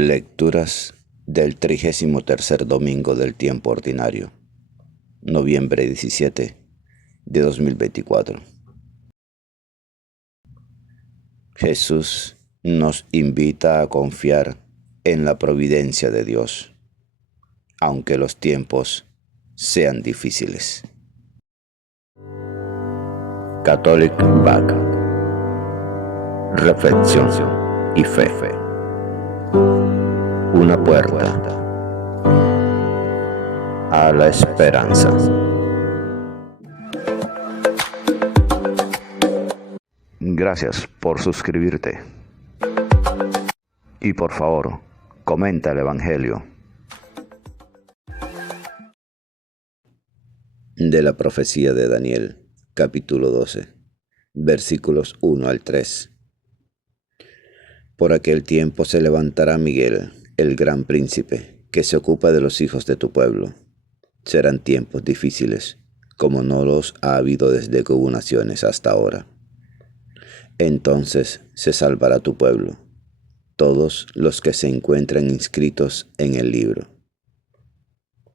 Lecturas del 33º domingo del tiempo ordinario, noviembre 17 de 2024. Jesús nos invita a confiar en la providencia de Dios, aunque los tiempos sean difíciles. Catholic Back. Reflexión y fe. Una puerta a la esperanza. Gracias por suscribirte. Y por favor, comenta el Evangelio. De la profecía de Daniel, capítulo 12, versículos 1 al 3. Por aquel tiempo se levantará Miguel, el gran príncipe, que se ocupa de los hijos de tu pueblo. Serán tiempos difíciles, como no los ha habido desde que hubo naciones hasta ahora. Entonces se salvará tu pueblo, todos los que se encuentran inscritos en el libro.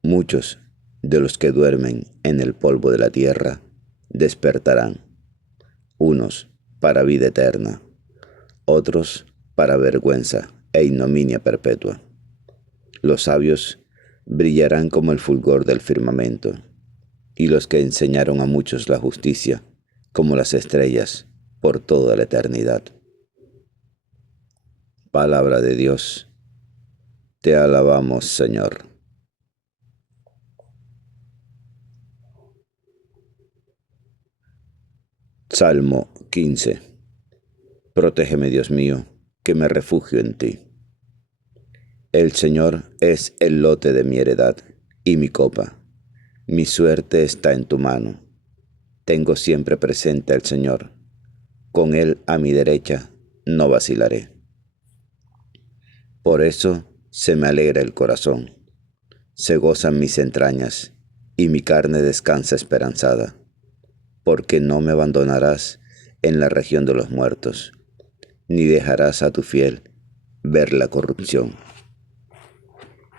Muchos de los que duermen en el polvo de la tierra despertarán, unos para vida eterna, otros para vergüenza e ignominia perpetua. Los sabios brillarán como el fulgor del firmamento, y los que enseñaron a muchos la justicia, como las estrellas, por toda la eternidad. Palabra de Dios. Te alabamos, Señor. Salmo 15. Protégeme, Dios mío, que me refugio en ti. El Señor es el lote de mi heredad y mi copa. Mi suerte está en tu mano. Tengo siempre presente al Señor. Con Él a mi derecha no vacilaré. Por eso se me alegra el corazón. Se gozan mis entrañas y mi carne descansa esperanzada. Porque no me abandonarás en la región de los muertos, ni dejarás a tu fiel ver la corrupción.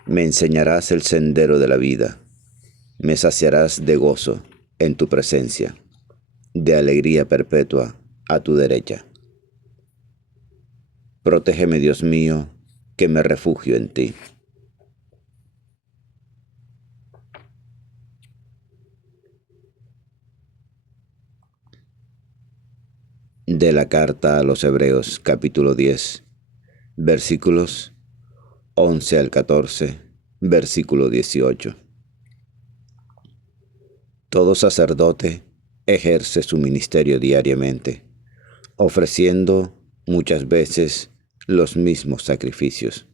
Me enseñarás el sendero de la vida, me saciarás de gozo en tu presencia, de alegría perpetua a tu derecha. Protégeme, Dios mío, que me refugio en ti. De la carta a los Hebreos, capítulo 10, versículos 11 al 14, versículo 18. Todo sacerdote ejerce su ministerio diariamente, ofreciendo muchas veces los mismos sacrificios,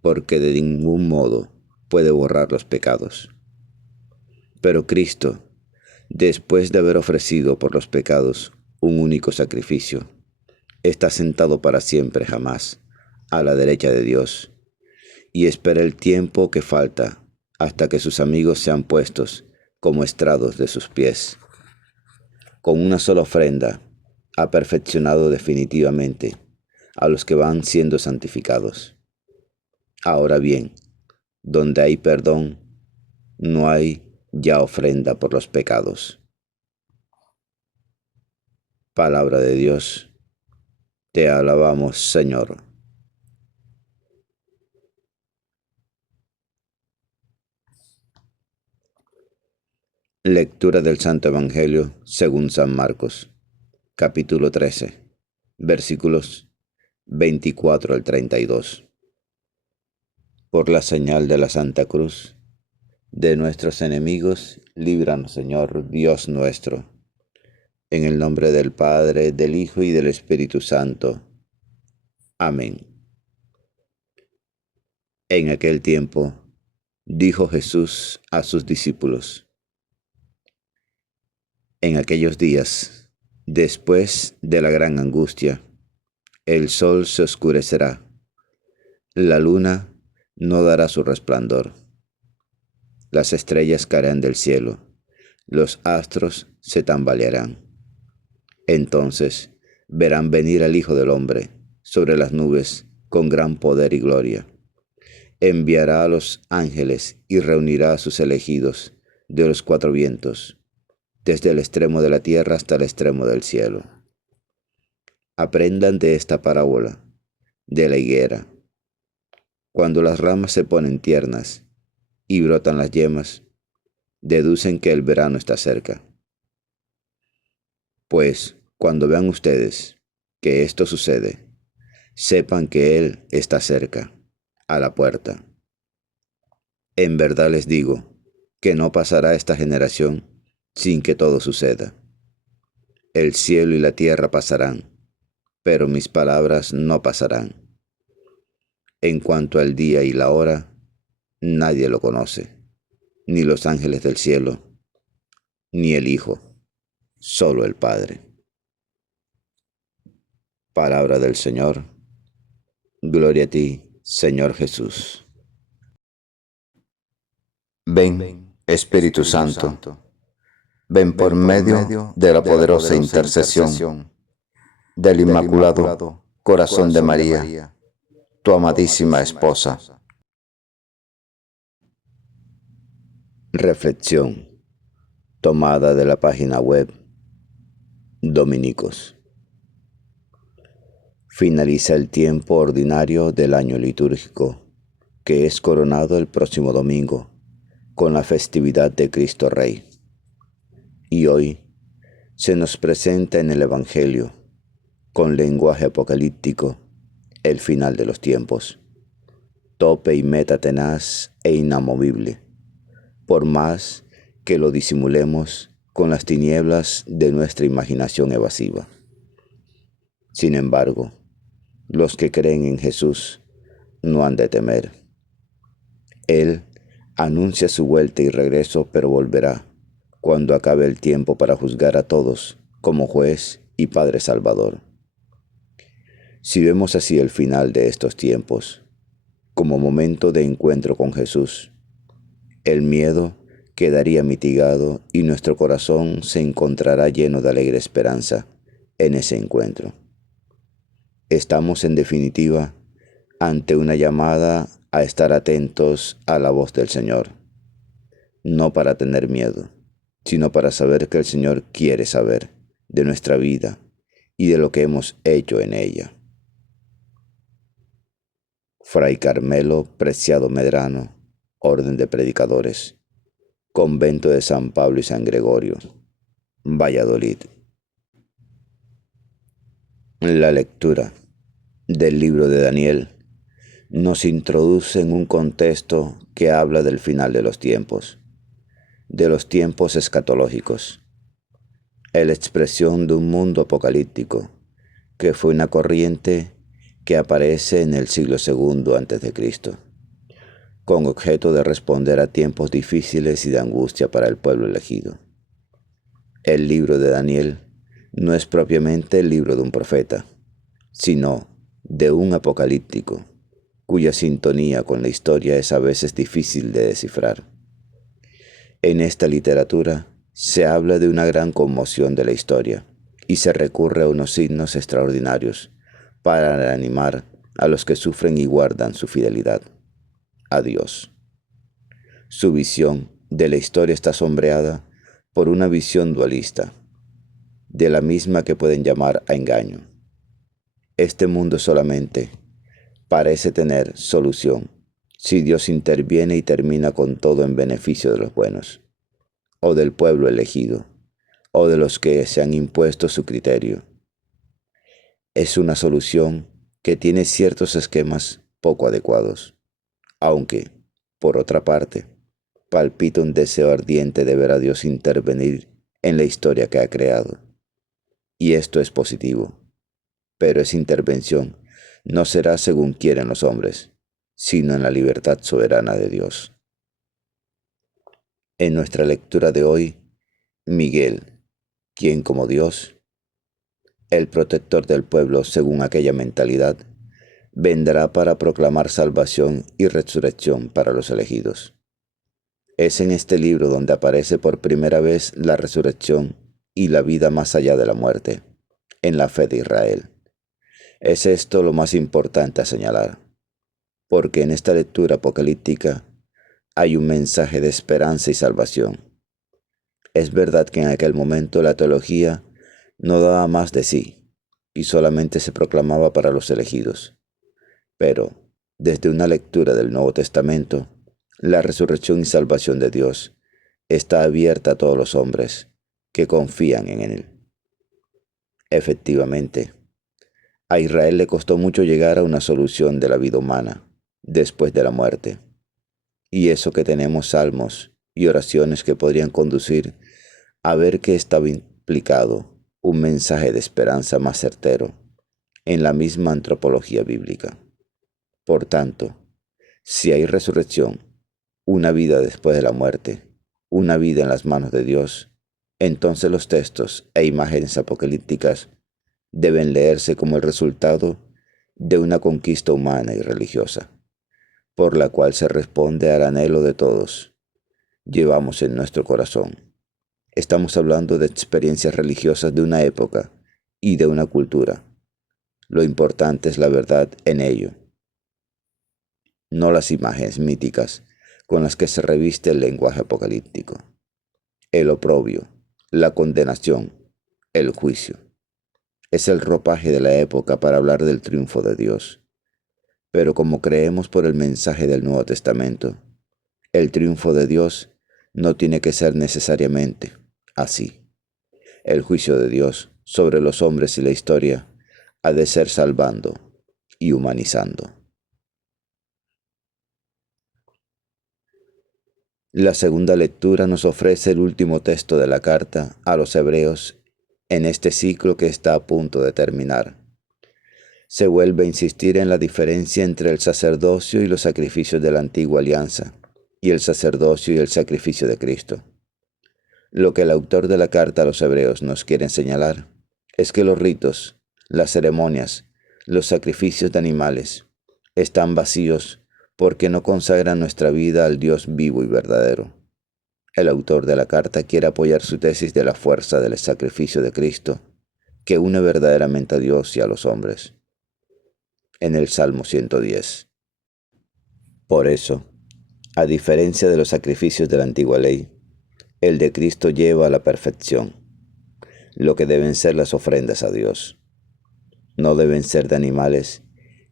porque de ningún modo puede borrar los pecados. Pero Cristo, después de haber ofrecido por los pecados un único sacrificio, está sentado para siempre jamás a la derecha de Dios, y espera el tiempo que falta hasta que sus amigos sean puestos como estrados de sus pies. Con una sola ofrenda ha perfeccionado definitivamente a los que van siendo santificados. Ahora bien, donde hay perdón, no hay ya ofrenda por los pecados. Palabra de Dios. Te alabamos, Señor. Lectura del Santo Evangelio según San Marcos, capítulo 13, versículos 24 al 32. Por la señal de la Santa Cruz, de nuestros enemigos, líbranos, Señor, Dios nuestro. En el nombre del Padre, del Hijo y del Espíritu Santo. Amén. En aquel tiempo, dijo Jesús a sus discípulos: en aquellos días, después de la gran angustia, el sol se oscurecerá, la luna no dará su resplandor, las estrellas caerán del cielo, los astros se tambalearán. Entonces verán venir al Hijo del Hombre sobre las nubes con gran poder y gloria. Enviará a los ángeles y reunirá a sus elegidos de los cuatro vientos, desde el extremo de la tierra hasta el extremo del cielo. Aprendan de esta parábola, de la higuera. Cuando las ramas se ponen tiernas y brotan las yemas, deducen que el verano está cerca. Pues cuando vean ustedes que esto sucede, sepan que Él está cerca, a la puerta. En verdad les digo que no pasará esta generación sin que todo suceda. El cielo y la tierra pasarán, pero mis palabras no pasarán. En cuanto al día y la hora, nadie lo conoce, ni los ángeles del cielo, ni el Hijo, solo el Padre. Palabra del Señor. Gloria a ti, Señor Jesús. Ven, Espíritu Santo, ven por medio de la poderosa intercesión del Inmaculado Corazón de María, tu amadísima esposa. Reflexión tomada de la página web Dominicos. Finaliza el tiempo ordinario del año litúrgico, que es coronado el próximo domingo con la festividad de Cristo Rey. Y hoy se nos presenta en el Evangelio, con lenguaje apocalíptico, el final de los tiempos, tope y meta tenaz e inamovible, por más que lo disimulemos con las tinieblas de nuestra imaginación evasiva. Sin embargo, los que creen en Jesús no han de temer. Él anuncia su vuelta y regreso, pero volverá cuando acabe el tiempo para juzgar a todos como juez y Padre Salvador. Si vemos así el final de estos tiempos, como momento de encuentro con Jesús, el miedo quedaría mitigado y nuestro corazón se encontrará lleno de alegre esperanza en ese encuentro. Estamos, en definitiva, ante una llamada a estar atentos a la voz del Señor, no para tener miedo, sino para saber que el Señor quiere saber de nuestra vida y de lo que hemos hecho en ella. Fray Carmelo Preciado Medrano, Orden de Predicadores, Convento de San Pablo y San Gregorio, Valladolid. La lectura del libro de Daniel nos introduce en un contexto que habla del final de los tiempos escatológicos, es la expresión de un mundo apocalíptico que fue una corriente que aparece en el siglo II a.C., con objeto de responder a tiempos difíciles y de angustia para el pueblo elegido. El libro de Daniel no es propiamente el libro de un profeta, sino de un apocalíptico, cuya sintonía con la historia es a veces difícil de descifrar. En esta literatura se habla de una gran conmoción de la historia y se recurre a unos signos extraordinarios para animar a los que sufren y guardan su fidelidad a Dios. Su visión de la historia está sombreada por una visión dualista, de la misma que pueden llamar a engaño. Este mundo solamente parece tener solución si Dios interviene y termina con todo en beneficio de los buenos, o del pueblo elegido, o de los que se han impuesto su criterio. Es una solución que tiene ciertos esquemas poco adecuados, aunque, por otra parte, palpita un deseo ardiente de ver a Dios intervenir en la historia que ha creado. Y esto es positivo, pero esa intervención no será según quieren los hombres, sino en la libertad soberana de Dios. En nuestra lectura de hoy, Miguel, quien como Dios, el protector del pueblo según aquella mentalidad, vendrá para proclamar salvación y resurrección para los elegidos. Es en este libro donde aparece por primera vez la resurrección y la vida más allá de la muerte, en la fe de Israel. Es esto lo más importante a señalar, porque en esta lectura apocalíptica hay un mensaje de esperanza y salvación. Es verdad que en aquel momento la teología no daba más de sí y solamente se proclamaba para los elegidos. Pero, desde una lectura del Nuevo Testamento, la resurrección y salvación de Dios está abierta a todos los hombres que confían en Él. Efectivamente, a Israel le costó mucho llegar a una solución de la vida humana después de la muerte. Y eso que tenemos salmos y oraciones que podrían conducir a ver que estaba implicado un mensaje de esperanza más certero en la misma antropología bíblica. Por tanto, si hay resurrección, una vida después de la muerte, una vida en las manos de Dios, entonces los textos e imágenes apocalípticas deben leerse como el resultado de una conquista humana y religiosa, por la cual se responde al anhelo de todos. Llevamos en nuestro corazón. Estamos hablando de experiencias religiosas de una época y de una cultura. Lo importante es la verdad en ello, no las imágenes míticas con las que se reviste el lenguaje apocalíptico. El oprobio, la condenación, el juicio. Es el ropaje de la época para hablar del triunfo de Dios. Pero como creemos por el mensaje del Nuevo Testamento, el triunfo de Dios no tiene que ser necesariamente así. El juicio de Dios sobre los hombres y la historia ha de ser salvando y humanizando. La segunda lectura nos ofrece el último texto de la carta a los Hebreos en este ciclo que está a punto de terminar. Se vuelve a insistir en la diferencia entre el sacerdocio y los sacrificios de la antigua alianza y el sacerdocio y el sacrificio de Cristo. Lo que el autor de la carta a los Hebreos nos quiere señalar es que los ritos, las ceremonias, los sacrificios de animales están vacíos porque no consagran nuestra vida al Dios vivo y verdadero. El autor de la carta quiere apoyar su tesis de la fuerza del sacrificio de Cristo, que une verdaderamente a Dios y a los hombres. En el Salmo 110. Por eso, a diferencia de los sacrificios de la antigua ley, el de Cristo lleva a la perfección lo que deben ser las ofrendas a Dios. No deben ser de animales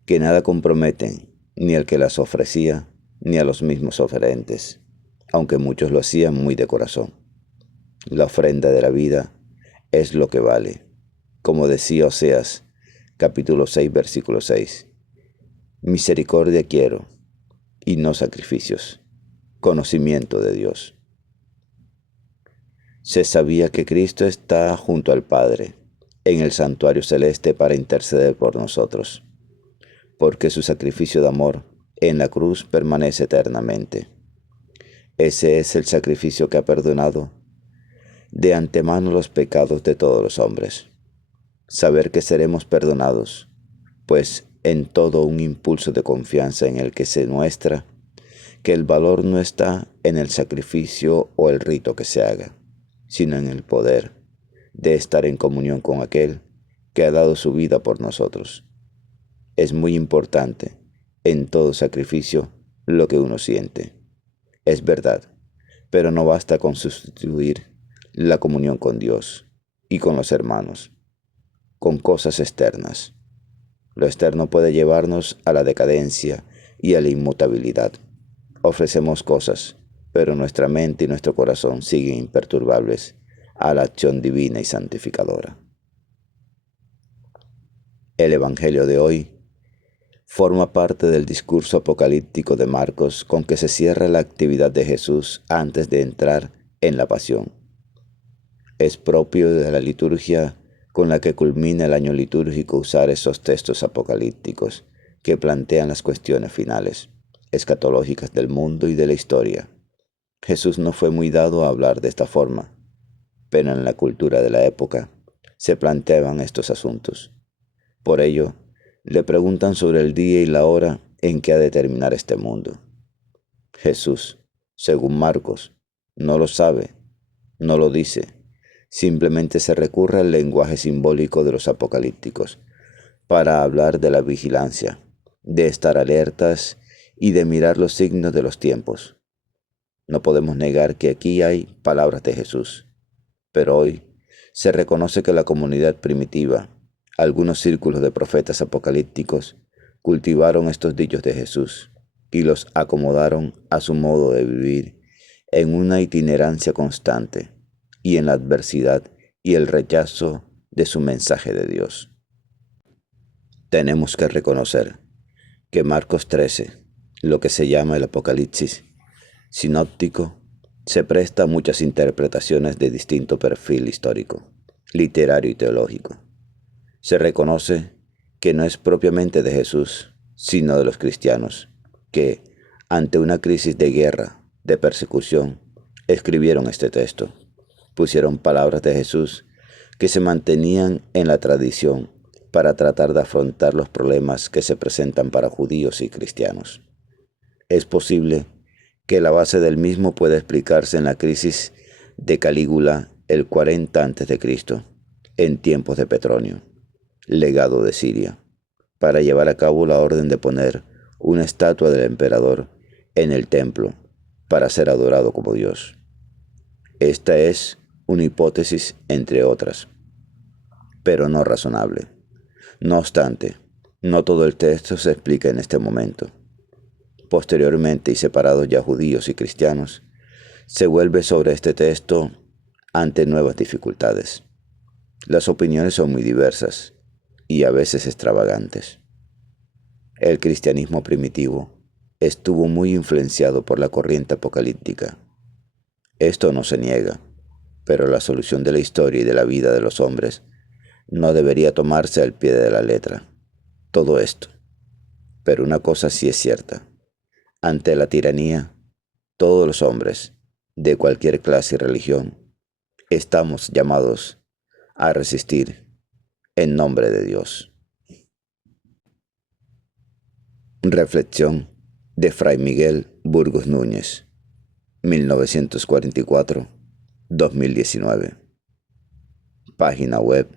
que nada comprometen ni al que las ofrecía ni a los mismos oferentes, aunque muchos lo hacían muy de corazón. La ofrenda de la vida es lo que vale, como decía Oseas, capítulo 6, versículo 6. Misericordia quiero, y no sacrificios, conocimiento de Dios. Se sabía que Cristo está junto al Padre, en el santuario celeste para interceder por nosotros, porque su sacrificio de amor en la cruz permanece eternamente. Ese es el sacrificio que ha perdonado de antemano los pecados de todos los hombres. Saber que seremos perdonados, pues en todo un impulso de confianza en el que se muestra que el valor no está en el sacrificio o el rito que se haga, sino en el poder de estar en comunión con aquel que ha dado su vida por nosotros. Es muy importante en todo sacrificio lo que uno siente. Es verdad, pero no basta con sustituir la comunión con Dios y con los hermanos, con cosas externas. Lo externo puede llevarnos a la decadencia y a la inmutabilidad. Ofrecemos cosas, pero nuestra mente y nuestro corazón siguen imperturbables a la acción divina y santificadora. El Evangelio de hoy forma parte del discurso apocalíptico de Marcos con que se cierra la actividad de Jesús antes de entrar en la pasión. Es propio de la liturgia con la que culmina el año litúrgico usar esos textos apocalípticos que plantean las cuestiones finales, escatológicas del mundo y de la historia. Jesús no fue muy dado a hablar de esta forma, pero en la cultura de la época se planteaban estos asuntos. Por ello, le preguntan sobre el día y la hora en que ha de terminar este mundo. Jesús, según Marcos, no lo sabe, no lo dice, simplemente se recurre al lenguaje simbólico de los apocalípticos, para hablar de la vigilancia, de estar alertas y de mirar los signos de los tiempos. No podemos negar que aquí hay palabras de Jesús, pero hoy se reconoce que la comunidad primitiva, algunos círculos de profetas apocalípticos, cultivaron estos dichos de Jesús y los acomodaron a su modo de vivir en una itinerancia constante y en la adversidad y el rechazo de su mensaje de Dios. Tenemos que reconocer que Marcos 13, lo que se llama el Apocalipsis sinóptico, se presta a muchas interpretaciones de distinto perfil histórico, literario y teológico. Se reconoce que no es propiamente de Jesús, sino de los cristianos, que, ante una crisis de guerra, de persecución, escribieron este texto. Pusieron palabras de Jesús que se mantenían en la tradición para tratar de afrontar los problemas que se presentan para judíos y cristianos. Es posible que la base del mismo pueda explicarse en la crisis de Calígula el 40 a.C., en tiempos de Petronio, legado de Siria, para llevar a cabo la orden de poner una estatua del emperador en el templo para ser adorado como Dios. Esta es una hipótesis entre otras, pero no razonable. No obstante, no todo el texto se explica en este momento. Posteriormente, y separados ya judíos y cristianos, se vuelve sobre este texto ante nuevas dificultades. Las opiniones son muy diversas y a veces extravagantes. El cristianismo primitivo estuvo muy influenciado por la corriente apocalíptica. Esto no se niega, pero la solución de la historia y de la vida de los hombres no debería tomarse al pie de la letra. Todo esto. Pero una cosa sí es cierta. Ante la tiranía, todos los hombres, de cualquier clase y religión, estamos llamados a resistir en nombre de Dios. Reflexión de Fray Miguel Burgos Núñez, 1944-2019. Página web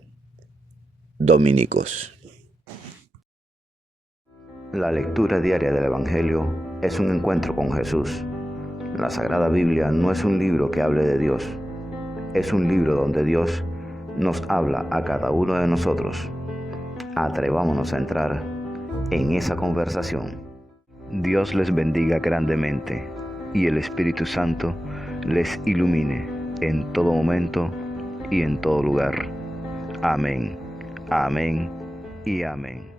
Dominicos. La lectura diaria del Evangelio es un encuentro con Jesús. La Sagrada Biblia no es un libro que hable de Dios, es un libro donde Dios nos habla a cada uno de nosotros. Atrevámonos a entrar en esa conversación. Dios les bendiga grandemente y el Espíritu Santo les ilumine en todo momento y en todo lugar. Amén, amén y amén.